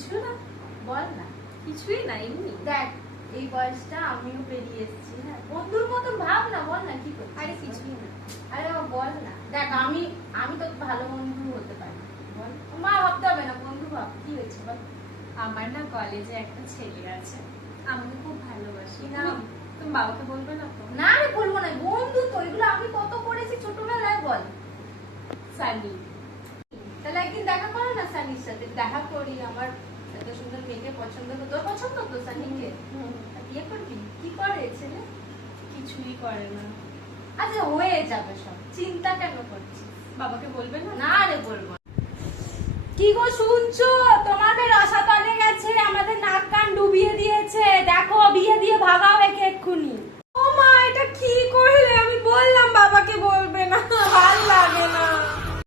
কিছু না, বল না। কিছুই না, এমনি। দেখ এই বয়সটা আমিও পেরিয়ে এসেছি, হ্যাঁ বন্ধুর মতন ভাব না, বল না কি করছিস? আরে কিছুই না। আরে বল না। দেখ আমি তো ভালো বন্ধু হতে পারি, বল। মা ভাবতে হবে না, বন্ধু ভাব। কি হয়েছে বল? আমার না কলেজে একটা ছেলে আছে, আমি খুব ভালোবাসি। না। তুমি বাবাকে বলবে না তো? না রে বলবো না, বন্ধু তো এগুলো আমি কত করেছি ছোটবেলায়, বল। সানি। তাহলে একদিন দেখা করো না সানির সাথে। দেখা করি, আমার এত সুন্দর মেয়েকে পছন্দ তো। তোর পছন্দ তো সানিকে? বিয়ে করবি? কি করে ছেলে? কিছুই করে না। আচ্ছা হয়ে যাবে সব, চিন্তা কেন করছিস? বাবাকে বলবে না? না রে বলবো না। কি গো শুনছো? তোমাদের রসাতলে গেছে, আমাদের নাক কান ডুবিয়ে দিয়েছে। দেখো বিয়ে দিয়ে ভাগাও একে এক্ষুনি।